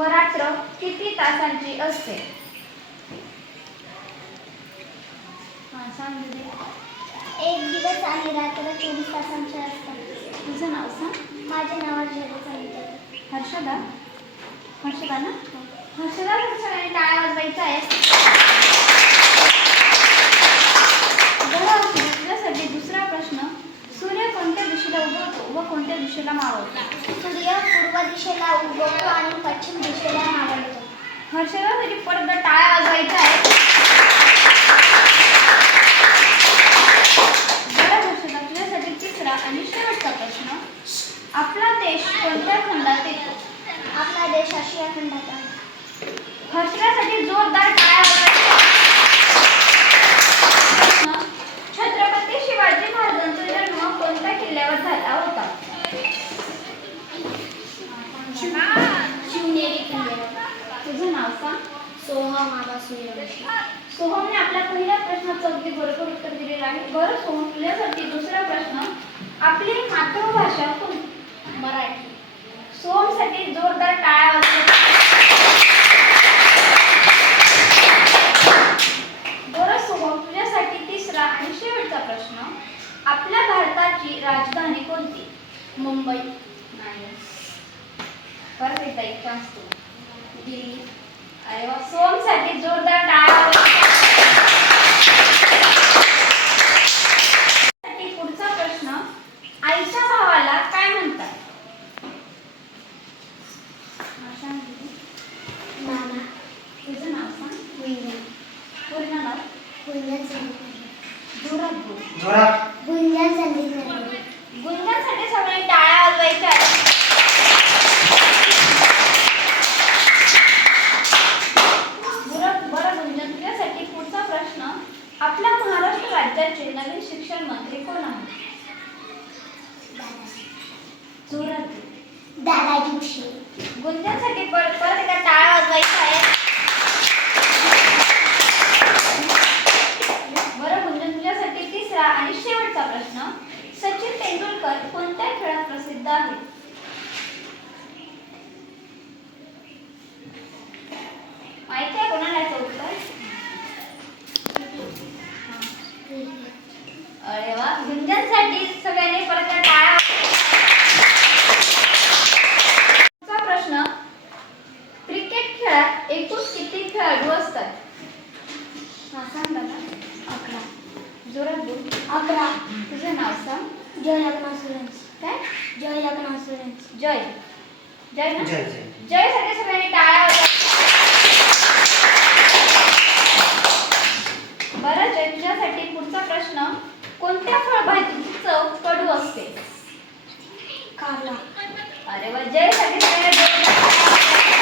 व रात्र किती तासांची असते? हा. एक दिवस आणि रात्र चोवीस तासांचे असतात. तुझं नाव सांग. माझे नाव हर्षदा हर्षदा? ना? हर्षदा सगळ्यांनी टाळ्या वाजवायचं आहे बरं, तुझ्यासाठी दुसरा प्रश्न सूर्य कोणत्या दिशेला उगवतो व कोणत्या दिशेला मावळतो? सूर्य पूर्व दिशेला उगवतो आणि पश्चिम दिशेला मावळतो. हर्षदासाठी परत टाळ्या वाजवायच्या आहेत. बरं हर्षदा तुझ्यासाठी तिसरा आणि शेवटचा प्रश्न. आपला देश कोणत्या खंडात येतो? आपला देश आशिया खंडात आहे. हर्षदासाठी जोरदार टाळ्या सोडवण्यासाठी दुसरा प्रश्न आपली मातृभाषा कोणती मराठी सोहमसाठी जोरदार टाळ्या वाजवा बरं सोहम तुझ्यासाठी तिसरा आणि शेवटचा प्रश्न आपल्या भारताची राजधानी कोणती मुंबई नाही परत एकदा एक चान्स तू दिल्ली अरे वा सोहमसाठी जोरदार टाळ्या वाजवा. साठी पुढचा प्रश्न आईच्या भावाला काय म्हणतात दीदी, नाना तुझं नाव सांग. गुंजन. पूर्ण नाव? गुंजन संदीप जोरात बोल. जोरात. गुंजन संदीप नरवडे गुंजनसाठी सगळे टाळ्या वाजवायच्या आहेत. बरं बरं गुंजन तुझ्यासाठी पुढचा प्रश्न आपल्या महाराष्ट्र राज्याचे नवीन शिक्षण मंत्री कोण आहेत जोरात बोल. दादाजी भुसे गुंजनसाठी परत परत एका टाळ वाजवायचा आहे. बरं गुंजन तुझ्यासाठी तिसरा आणि शेवटचा प्रश्न. सचिन तेंडुलकर कोणत्या खेळात प्रसिद्ध आहेत माहिती आहे कोणाला याचं उत्तर? अरे वा गुंजनसाठी सगळ्यांनी परत त्या टाळ्या पुढचा प्रश्न क्रिकेट खेळात एकूण किती खेळाडू असतात हा सांग दादा अकरा जोरात बोल अकरा तुझं नाव सांग जय लग्न सुरंज काय जय लग्न सुरंज जय जय ना जय जय जयसाठी सगळ्यांनी टाळ्या वाजवा बरं जय तुझ्यासाठी पुढचा प्रश्न कोणत्या फळभाजीची चव कडू असते कारला अरे वा जयसाठी सगळ्यांनी जोरदार टाळ्या.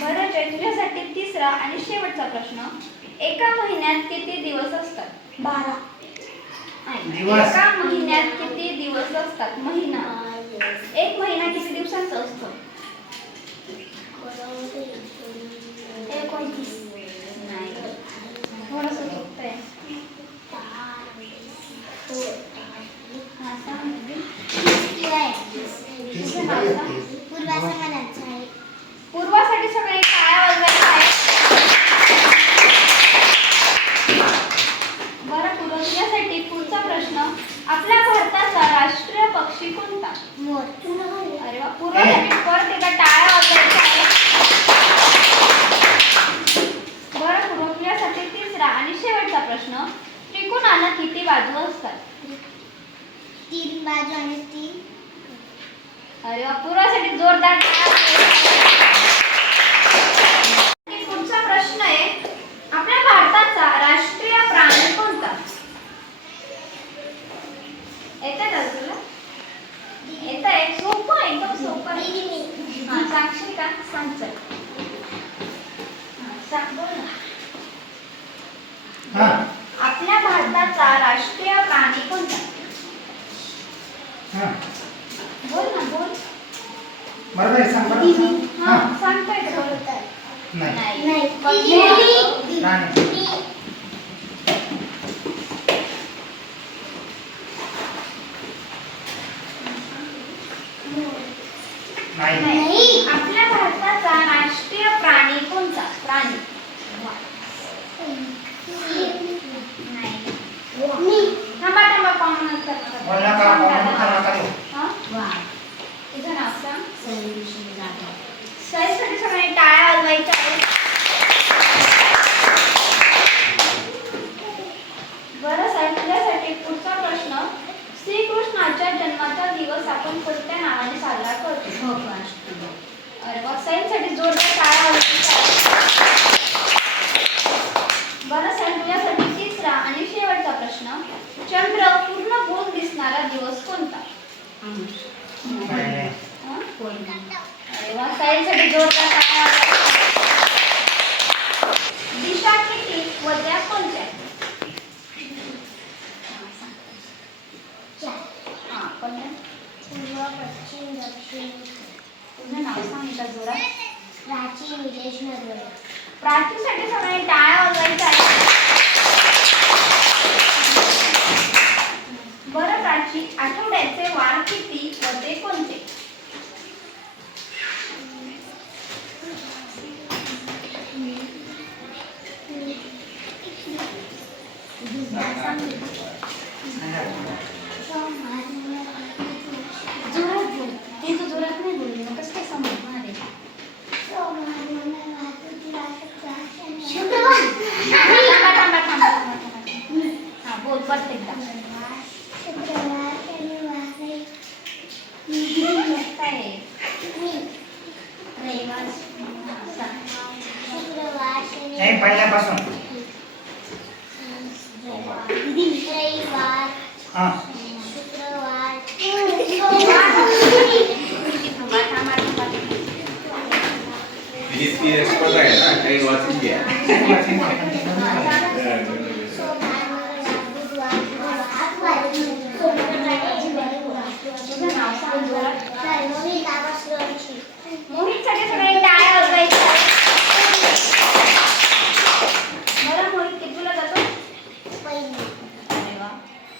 बरं जय तुझ्यासाठी तिसरा आणि शेवटचा प्रश्न एका महिन्यात किती दिवस असतात बारा नाही. दिवस. एका महिन्यात किती दिवस असतात महिना एक महिना किती दिवसांचा असतो? एकोणतीस. नाही. थोडंसं चुकतंय. हा आहे. पूर्वासाठी सगळे वाजवायच्या आहेत. बरं पूर्व तुझ्यासाठी पुढचा प्रश्न. आपल्या पक्षी कोणता? मोर. अरे वा पूर्वासाठी परत एकदा टाळ्या बरं पूर्व तुझ्यासाठी तिसरा आणि शेवटचा प्रश्न. त्रिकोणाला किती बाजू असतात? तीन बाजू आणि तीन. अरे वा पूर्वासाठी जोरदार टाळ्या वाजवायच्या. आणि पुढचा प्रश्न आहे आपल्या भारताचा राष्ट्रीय प्राणी कोणता येतं का तुला येत आहे सोपं आहे, एकदम सोपं आहे. हा सांगशील का सांग चल हा, सांग बोल ना हा आपल्या भारताचा राष्ट्रीय प्राणी कोणता हा बोल ना बोल बरोबर आहे सांग बरोबर सांग. हा हा सांगताय का बोल नाही नाही चंद्र पूर्ण गोल दिसणारा दिवस कोणता? दिशा किती व त्या कोणत्या? दक्षिण. प्राची साठी नरवडे सगळ्यांनी टाळ्या वगैरे ती एक्सपर्ट आहे ना काही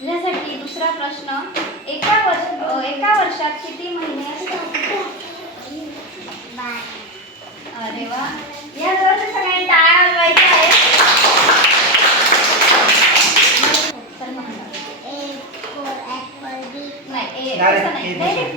यासाठी दुसरा प्रश्न एका वर्ष एका वर्षात किती महिने असतात? अरे वा. या दोन सगळ्यांनी टाळ्या हलवायच्या आहेत. नाही डायरेक्ट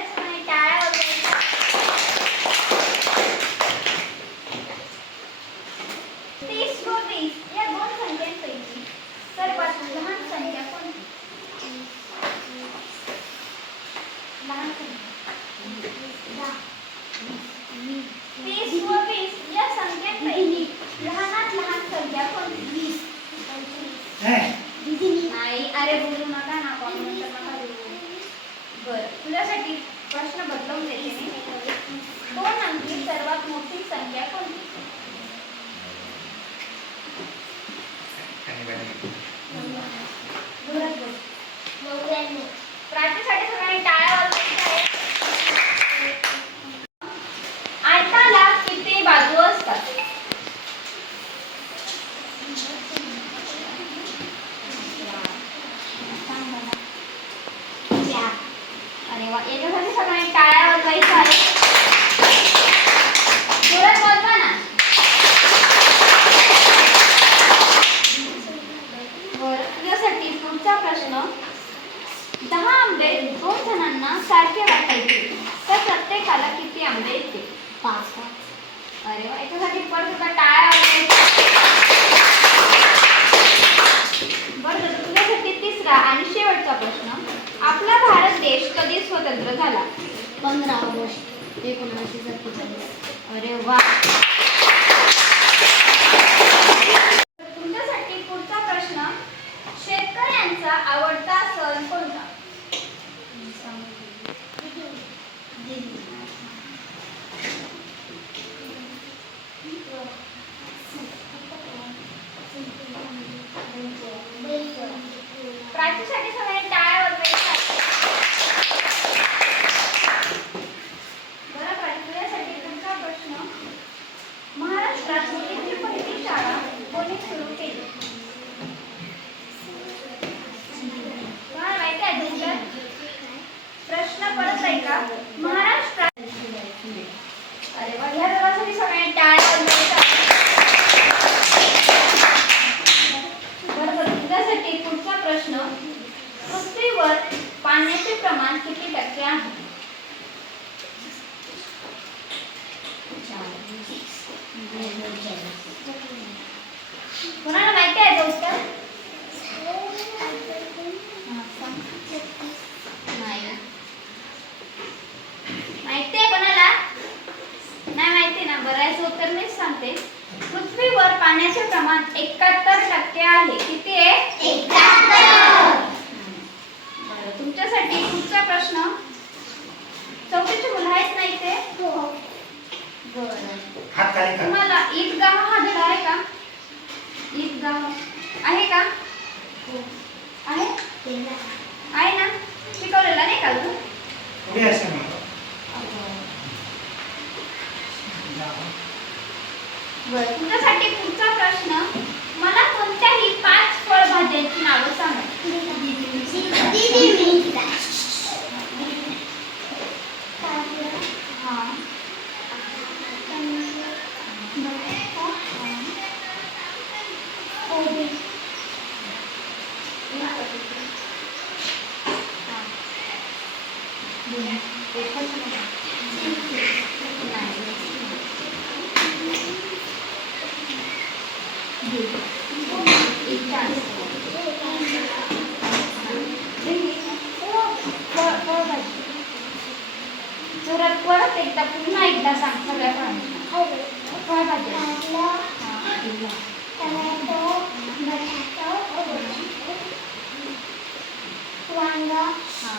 नाही अरे बोलू नका ना कॉमेंट नका बरं तुझ्यासाठी प्रश्न बदलवून देते मी. दोन अंकी सर्वात मोठी संख्या कोणती? पाच अरे वा याच्यासाठी परत एकदा टाळ्या. बरं तुझ्यासाठी तिसरा आणि शेवटचा प्रश्न. आपला भारत देश कधी स्वतंत्र झाला? पंधरा ऑगस्ट एकोणीसशे सत्तेचाळीस. अरे वा तुमच्यासाठी पुढचा प्रश्न शेतकऱ्यांचा आवडता सण कोणता प्राचीसाठी सगळ्यांनी टाळ्या वाजवायच्या बरं प्राची तुझ्यासाठी पुढचा प्रश्न महाराष्ट्रात मुलींची पहिली शाळा कोणी सुरू केली तुम्हाला माहिती आहे तुमच्या प्रश्न परत आहे का? अरे ह्या जगासाठी सगळ्यांनी तुझ्यासाठी पुढचा प्रश्न पृथ्वीवर पाण्याचे प्रमाण किती टक्के आहे? कोणाला माहिती आहे का उत्तर हा, सांग. नाही माहिती आहे कोणाला नाही माहिती ना बरं याचं उत्तर मीच सांगते पृथ्वीवर पाण्याचे प्रमाण एकाहत्तर टक्के आहे. किती आहे? बरं तुमच्यासाठी पुढचा प्रश्न चौथीची मुलं आहेत ना इथे बरं हात खाली कर तुम्हाला ईदगाह हा धडा आहे का ईदगाह आहे का आहे आहे ना शिकवलेला नाही का तू पुढे असेल मग बरं तुमच्यासाठी पुढचा प्रश्न मला कोणत्याही पाच फळभाज्यांची नावं सांगा हा जोरात परत एकदा पुन्हा एकदा सांग सगळ्या फळांची फळभाज्या वांगा हा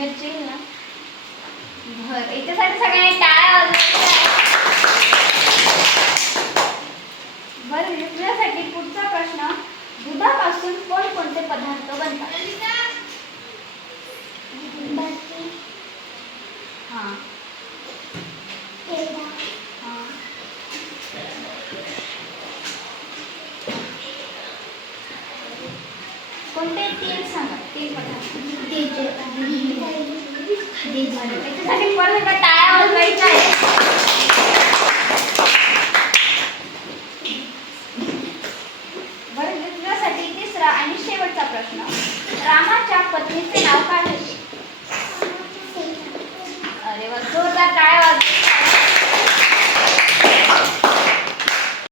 मिरची ना बर याच्यासाठी सगळ्यांनी टाळ्या बरं तुझ्यासाठी पुढचा प्रश्न दुधापासून कोणकोणते पदार्थ बनतात? हा. कोणते तेल सांगा? तेल पदार्थ त्याच्यासाठी परत एकदा टाळ्या वाजवायच्या आहे.